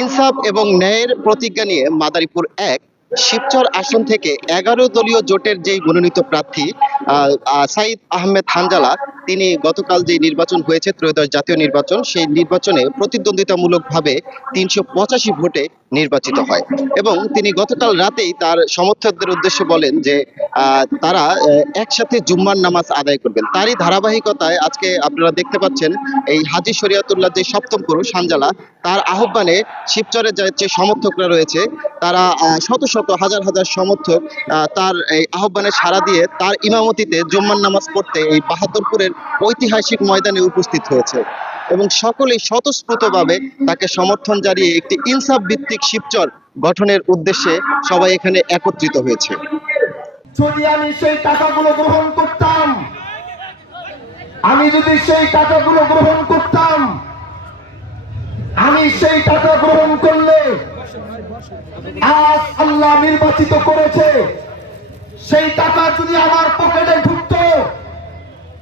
ইনসাফ এবং ন্যায়ের প্রতিজ্ঞা নিয়ে মাদারীপুর ১ শিবচর আসন থেকে ১১ দলীয় জোটের যেই মনোনীত প্রার্থী সাইদ আহমেদ হানজালা, তিনি গতকাল যে নির্বাচন হয়েছে ত্রয়োদশ জাতীয় নির্বাচন, সেই নির্বাচনে প্রতিদ্বন্দ্বিতামূলকভাবে ৩৮৫ ভোটে নির্বাচিত হয় এবং তিনি গতকাল রাতেই তার সমর্থকদের উদ্দেশ্যে বলেন যে তারা একসাথে জুম্মার নামাজ আদায় করবেন। তারই ধারাবাহিকতায় আজকে আপনারা দেখতে পাচ্ছেন এই হাজী শরিয়াতুল্লাহ যে সপ্তম পুরুষ হানজালা, তার আহ্বানে শিবচরের যে সমর্থকরা রয়েছে তারা শত শত হাজার হাজার সমর্থক তার এই আহ্বানে সাড়া দিয়ে তার ইমামতিতে জুম্মার নামাজ পড়তে এই বাহাদুরপুরের ঐতিহাসিক ময়দানে উপস্থিত হয়েছে এবং সকলেই স্বতঃস্ফূর্তভাবে তাকে সমর্থন জানিয়ে একটি ইনসাফ ভিত্তিক শিবচর গঠনের উদ্দেশ্যে সবাই এখানে একত্রিত হয়েছে। যদি আমি সেই টাকাগুলো গ্রহণ করতাম, আমি যদি সেই টাকাগুলো গ্রহণ করতাম, আমি সেই টাকা গ্রহণ করলে আজ আল্লাহ নির্বাচিত করেছে, সেই টাকা যদি আমার পকেটে ঢুকতো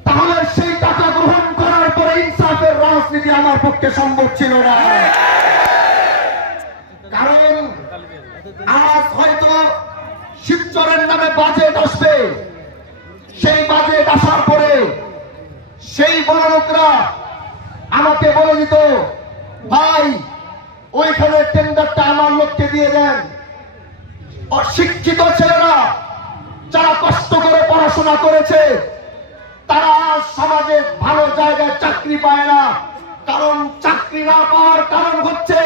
তাহলে সেই টাকা গ্রহণ করার পরে ইনসাফের রাজনীতি আমার পক্ষে সম্ভব ছিল না। কারণ আজ হয়তো শিবচরের নামে বাজেট আসবে, সেই বাজেট আসার পরে সেই বড় লোকরা আমাকে বলে দিত, ভাই ওইখানে টেন্ডারটা আমার লোককে দিয়ে দেন। অশিক্ষিত ছেলেরা যারা কষ্ট করে পড়াশোনা করেছে তারা আজ সমাজে ভালো জায়গায় চাকরি পায় না। কারণ চাকরি না পাওয়ার কারণ হচ্ছে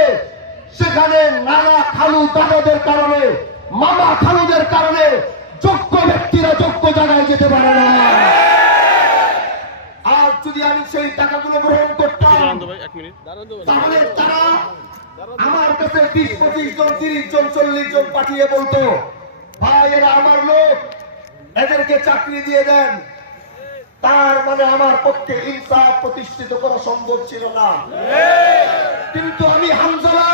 সেখানে নানা খালু দাদাদের কারণে, মামা খালুদের কারণে যোগ্য ব্যক্তিরা যোগ্য জায়গায় যেতে পারে না। আর যদি আমি সেই টাকাগুলো গ্রহণ করতাম তাহলে তারা আমার কাছে ২০-২৫ জন, ৩০ জন, ৪০ জন পাঠিয়ে বলতো, ভাই এরা আমার লোক, এদেরকে চাকরি দিয়ে দেন। তার মানে আমার পক্ষে ইনসাফ প্রতিষ্ঠিত করা সম্ভব ছিল না। কিন্তু আমি হানজালা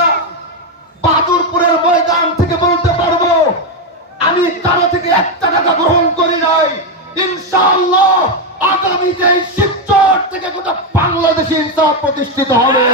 বাহাদুরপুরের ময়দান থেকে বলতে পারবো, আমি কারো থেকে একটা টাকা গ্রহণ করি নাই। ইনশাআল্লাহ আগামী যে শিবচর থেকে গোটা বাংলাদেশে ইনসাফ প্রতিষ্ঠিত হবে।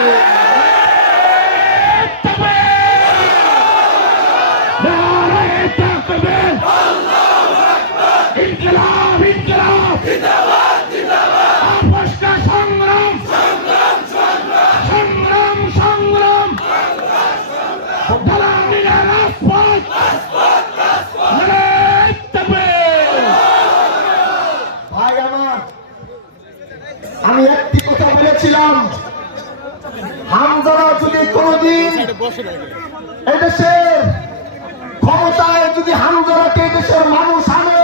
আমি একটি কথা বলেছিলাম, হামজালা যদি কোনদিন এদেশের ক্ষমতায় যদি হামজালাকে এদেশের মানুষ আনে,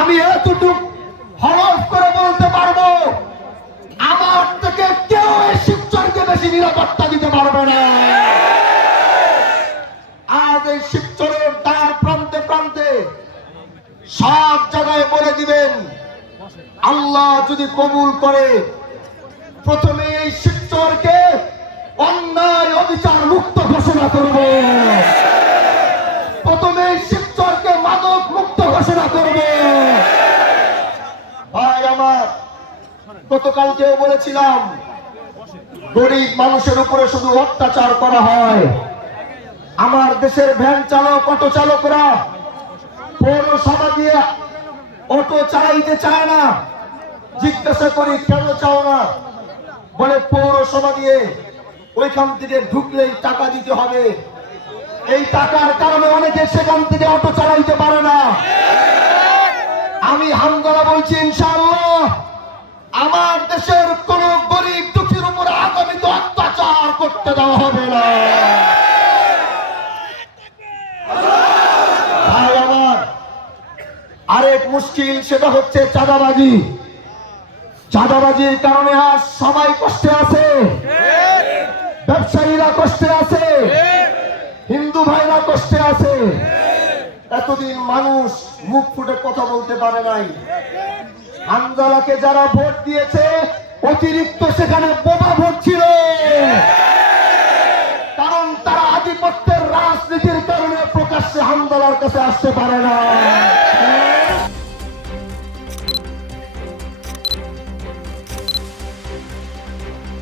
আমি এতটুকু হলফ করে বলতে পারবো, আমার থেকে কেউ এই শিবচরকে বেশি নিরাপত্তা দিতে পারবে না। আজ এই শিবচরের দ্বার প্রান্তে প্রান্তে সব জায়গায় বলে দিবেন, আল্লাহ যদি কবুল করে প্রথমে এই শিবচরকে অন্যায় অবিচার মুক্ত ঘোষণা করব, প্রথমে এই শিবচরকে মাদক মুক্ত ঘোষণা করব। ভাই আমার, গতকালকেও বলেছিলাম, গরিব মানুষের উপরে শুধু অত্যাচার করা হয়। আমার দেশের ভ্যান চালক, অটো চালকরা পৌরসভা দিয়ে অটো চালাইতে চায় না। জিজ্ঞাসা করি কেন চাও না, বলে পৌরসভা দিয়ে ওইখান থেকে ঢুকলেই টাকা দিতে হবে। এই টাকার কারণে অনেকে সেখান থেকে অটো চালাইতে পারে না। আমি হামজালা বলছি, ইনশাআল্লাহ আমার দেশের কোন গরিব দুঃখীর উপরে আগামীতে অত্যাচার করতে দেওয়া হবে না। ভাই আমার, আরেক মুশকিল, সেটা হচ্ছে চাঁদাবাজি। চাঁদাবাজির কারণে আজ সবাই কষ্টে আছে, ব্যবসায়ীরা কষ্টে আছে, হিন্দু ভাইরা কষ্টে আছে। এতদিন মানুষ মুখ ফুটে কথা বলতে পারে নাই। হামজালাকে যারা ভোট দিয়েছে, অতিরিক্ত সেখানে বোমা ভোট ছিল, কারণ তারা আধিপত্যের রাজনীতির কারণে প্রকাশ্যে হামজালার কাছে আসতে পারে না।